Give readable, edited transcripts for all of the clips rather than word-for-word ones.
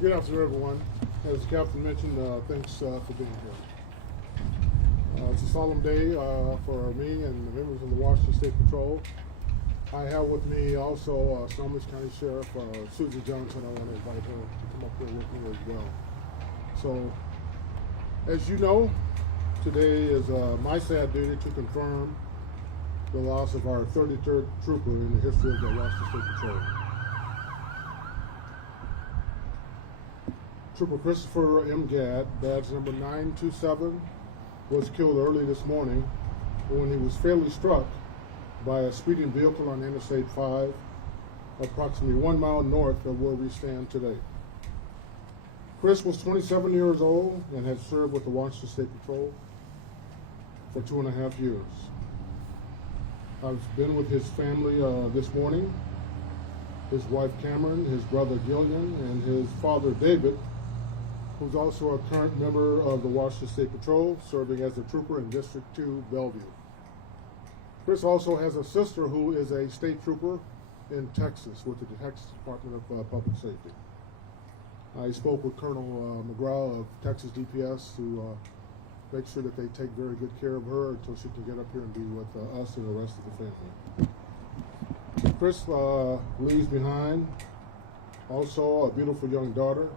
Good afternoon, everyone. As the captain mentioned, thanks for being here. It's a solemn day for me and the members of the Washington State Patrol. I have with me also Snohomish County Sheriff Susie Johnson. I want to invite her to come up here with me as well. So, as you know, today is my sad duty to confirm the loss of our 33rd trooper in the history of the Washington State Patrol. Trooper Christopher M. Gadd, badge number 927, was killed early this morning when he was fatally struck by a speeding vehicle on Interstate 5, approximately 1 mile north of where we stand today. Chris was 27 years old and had served with the Washington State Patrol for 2.5 years. I've been with his family this morning, his wife Cameron, his brother Gillian, and his father David, who's also a current member of the Washington State Patrol, serving as a trooper in District 2, Bellevue. Chris also has a sister who is a state trooper in Texas with the Texas Department of Public Safety. I spoke with Colonel McGraw of Texas DPS to make sure that they take very good care of her until she can get up here and be with us and the rest of the family. Chris leaves behind also a beautiful young daughter,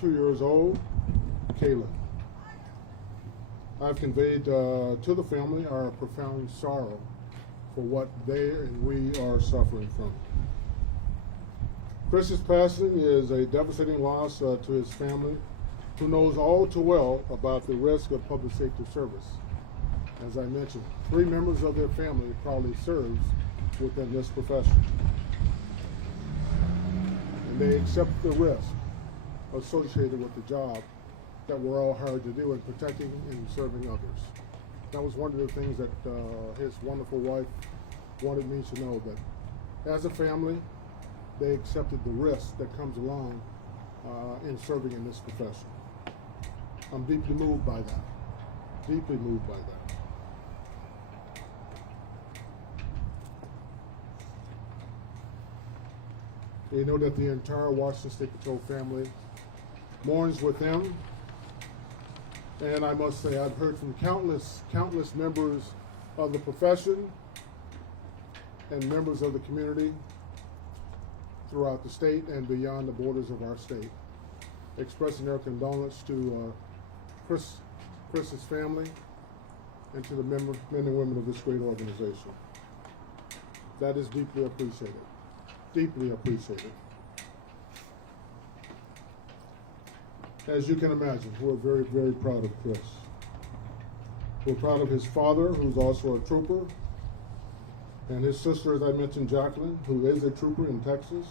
2 years old, Kayla. I've conveyed to the family our profound sorrow for what they and we are suffering from. Chris's passing is a devastating loss to his family, who knows all too well about the risk of public safety service. As I mentioned, 3 members of their family probably serves within this profession, and they accept the risk associated with the job that we're all hired to do in protecting and serving others. That was one of the things that his wonderful wife wanted me to know, that as a family, they accepted the risk that comes along in serving in this profession. I'm deeply moved by that, deeply moved by that. They know that the entire Washington State Patrol family mourns with them. And I must say, I've heard from countless members of the profession and members of the community throughout the state and beyond the borders of our state, expressing their condolence to Chris's family and to the men and women of this great organization. That is deeply appreciated, deeply appreciated. As you can imagine, we're very, very proud of Chris. We're proud of his father, who's also a trooper, and his sister, as I mentioned, Jacqueline, who is a trooper in Texas.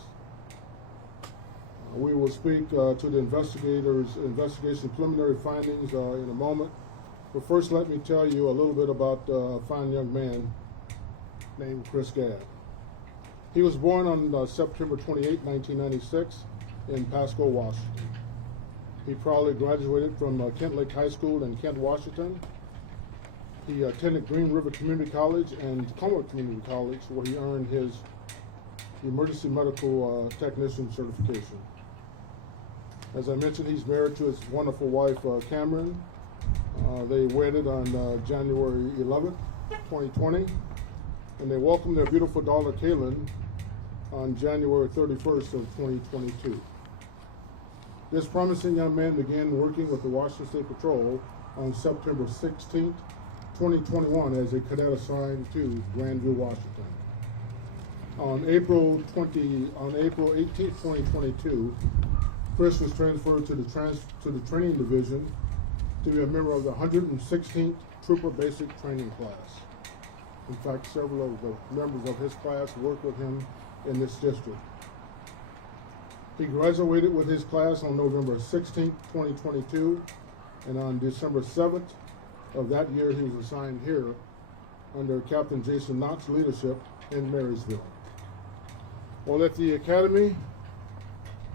We will speak to the investigation preliminary findings in a moment. But first, let me tell you a little bit about a fine young man named Chris Gadd. He was born on September 28, 1996 in Pasco, Washington. He proudly graduated from Kent Lake High School in Kent, Washington. He attended Green River Community College and Tacoma Community College, where he earned his emergency medical technician certification. As I mentioned, he's married to his wonderful wife, Cameron. They wedded on January 11th, 2020, and they welcomed their beautiful daughter, Kaylin, on January 31st of 2022. This promising young man began working with the Washington State Patrol on September 16th, 2021 as a cadet assigned to Grandview, Washington. On April 18th, 2022, Chris was transferred to the training division to be a member of the 116th Trooper Basic Training Class. In fact, several of the members of his class work with him in this district. He graduated with his class on November 16, 2022, and on December 7th of that year, he was assigned here under Captain Jason Knott's leadership in Marysville. While at the Academy,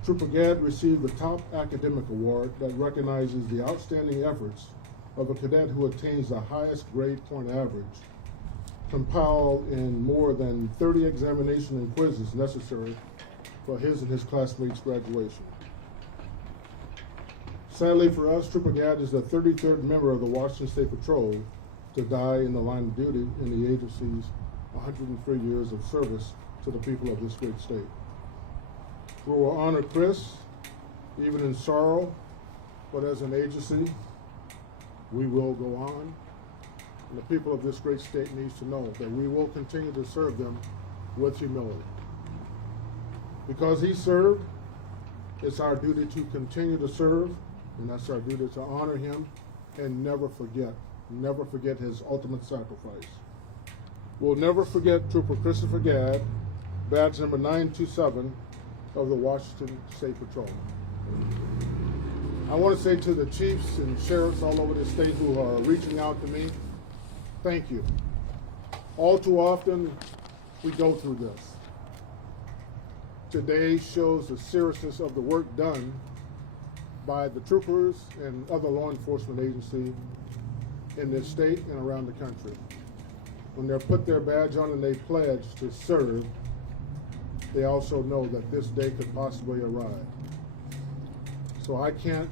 Trooper Gadd received the top academic award that recognizes the outstanding efforts of a cadet who attains the highest grade point average, compiled in more than 30 examinations and quizzes necessary for his and his classmates' graduation. Sadly for us, Trooper Gadd is the 33rd member of the Washington State Patrol to die in the line of duty in the agency's 103 years of service to the people of this great state. We will honor Chris, even in sorrow, but as an agency, we will go on. And the people of this great state needs to know that we will continue to serve them with humility. Because he served, it's our duty to continue to serve, and that's our duty to honor him and never forget his ultimate sacrifice. We'll never forget Trooper Chris Gadd, badge number 927 of the Washington State Patrol. I want to say to the chiefs and sheriffs all over the state who are reaching out to me, thank you. All too often, we go through this. Today shows the seriousness of the work done by the troopers and other law enforcement agencies in this state and around the country. When they put their badge on and they pledge to serve, they also know that this day could possibly arrive. So I can't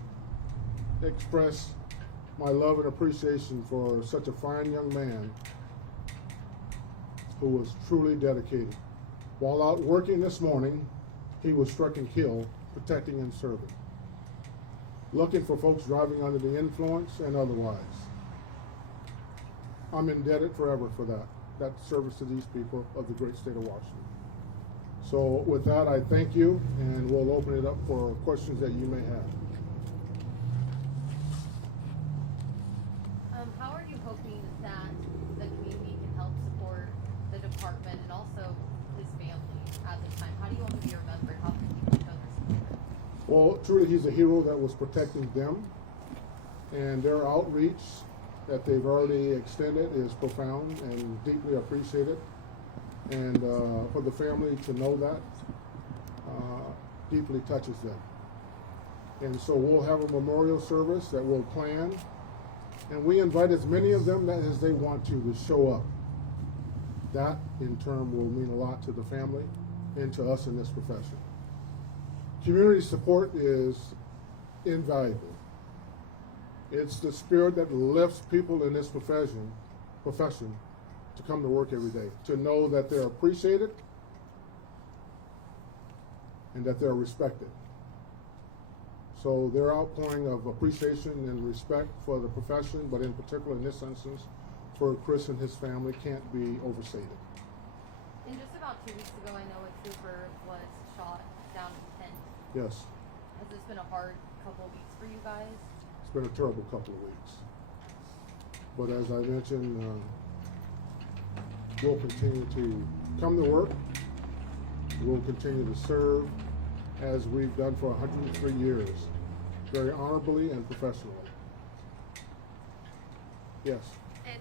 express my love and appreciation for such a fine young man who was truly dedicated. While out working this morning, he was struck and killed, protecting and serving, looking for folks driving under the influence and otherwise. I'm indebted forever for that service to these people of the great state of Washington. So with that, I thank you, and we'll open it up for questions that you may have. How are you hoping that the community can help support the department and also his family at this time? How do you want to be remembered? How can people show their support? Well, truly, he's a hero that was protecting them, and their outreach that they've already extended is profound and deeply appreciated. And for the family to know that deeply touches them. And so we'll have a memorial service that we'll plan, and we invite as many of them as they want to show up. That in turn will mean a lot to the family and to us in this profession. Community support is invaluable. It's the spirit that lifts people in this profession to come to work every day, to know that they're appreciated and that they're respected. So their outpouring of appreciation and respect for the profession, but in particular in this instance, for Chris and his family, can't be overstated. And just about 2 weeks ago, I know a trooper was shot down in Kent. Yes. Has this been a hard couple of weeks for you guys? It's been a terrible couple of weeks. But as I mentioned, we'll continue to come to work. We'll continue to serve as we've done for 103 years, very honorably and professionally. Yes. And,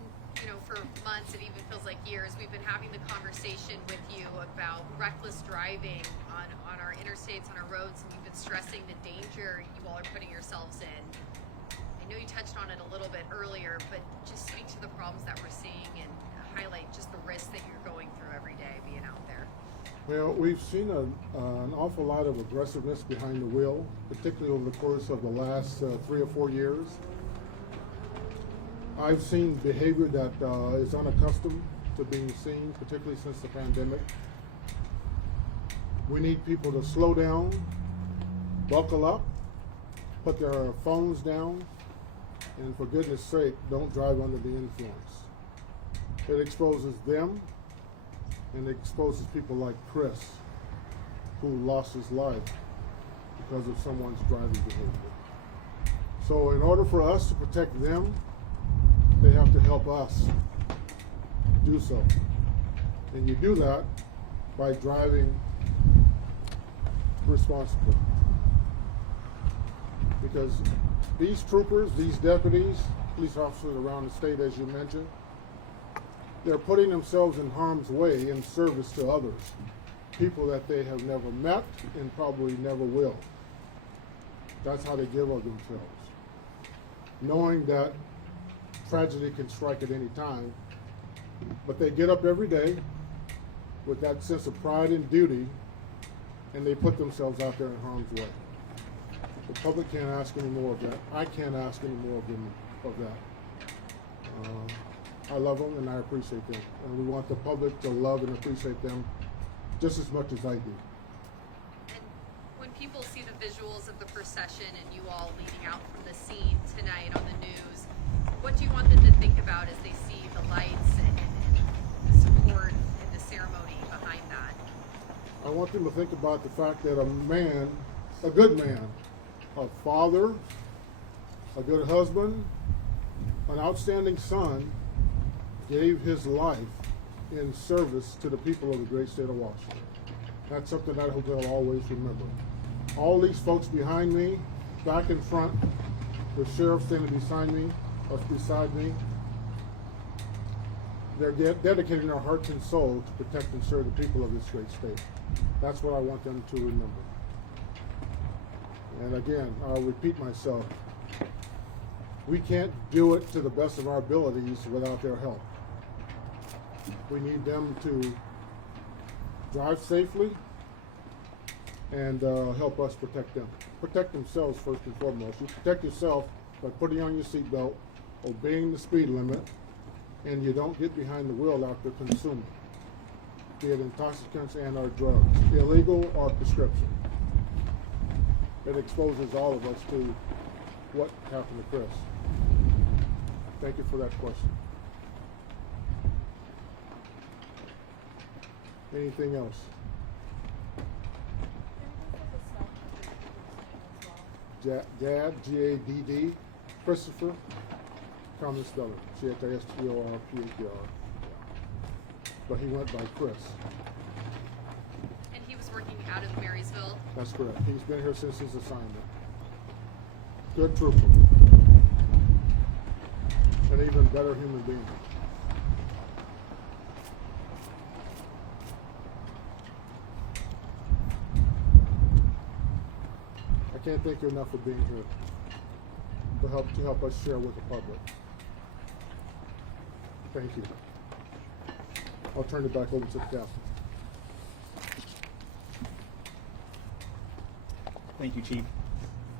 for months, it even feels like years, we've been having the conversation with you about reckless driving on our interstates, on our roads, and you've been stressing the danger you all are putting yourselves in. I know you touched on it a little bit earlier, but just speak to the problems that we're seeing and highlight just the risks that you're going through every day being out there. Well, we've seen an awful lot of aggressiveness behind the wheel, particularly over the course of the last 3 or 4 years. I've seen behavior that is unaccustomed to being seen, particularly since the pandemic. We need people to slow down, buckle up, put their phones down, and for goodness sake, don't drive under the influence. It exposes them, and it exposes people like Chris, who lost his life because of someone's driving behavior. So in order for us to protect them, they have to help us do so. And you do that by driving responsibly. Because these troopers, these deputies, police officers around the state, as you mentioned, they're putting themselves in harm's way in service to others, people that they have never met and probably never will. That's how they give of themselves. Knowing that tragedy can strike at any time, but they get up every day with that sense of pride and duty, and they put themselves out there in harm's way. The public can't ask any more of that. I can't ask any more of them of that. I love them and I appreciate them, and we want the public to love and appreciate them just as much as I do. And when people see the visuals of the procession and you all leading out from the scene tonight on the news, what do you want them to think about as they see the lights and the support and the ceremony behind that? I want them to think about the fact that a man, a good man, a father, a good husband, an outstanding son, gave his life in service to the people of the great state of Washington. That's something I hope they'll always remember. All these folks behind me, back in front, the sheriff standing beside me, they're dedicating their hearts and soul to protect and serve the people of this great state. That's what I want them to remember. And again, I'll repeat myself. We can't do it to the best of our abilities without their help. We need them to drive safely and help us protect them. Protect themselves first and foremost. You protect yourself by putting on your seatbelt, obeying the speed limit, and you don't get behind the wheel after consuming, be it intoxicants and or drugs, illegal or prescription. It exposes all of us to what happened to Chris. Thank you for that question. Anything else? Gadd, G-A-D-D, Christopher, common spelling, C-H-I-S-T-O-R-P-H-E-R. But he went by Chris. And he was working out of Marysville. That's correct. He's been here since his assignment. Good trooper. An even better human being. I can't thank you enough for being here to help us share with the public. Thank you. I'll turn it back over to the captain. Thank you, Chief.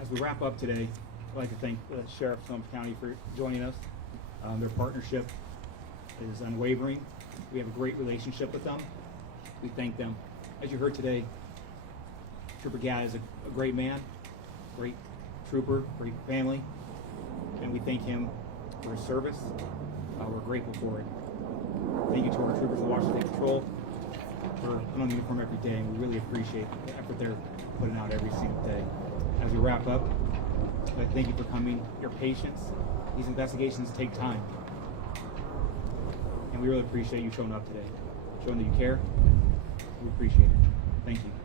As we wrap up today, I'd like to thank the Sheriff of Summit County for joining us. Their partnership is unwavering. We have a great relationship with them. We thank them. As you heard today, Trooper Gadd is a great man, great trooper, great family, and we thank him for his service. We're grateful for it. Thank you to our troopers of Washington State Patrol for putting on the uniform every day, and we really appreciate the effort they're putting out every single day. As we wrap up, I'd like to thank you for coming, your patience. These investigations take time, and we really appreciate you showing up today, showing that you care. We appreciate it. Thank you.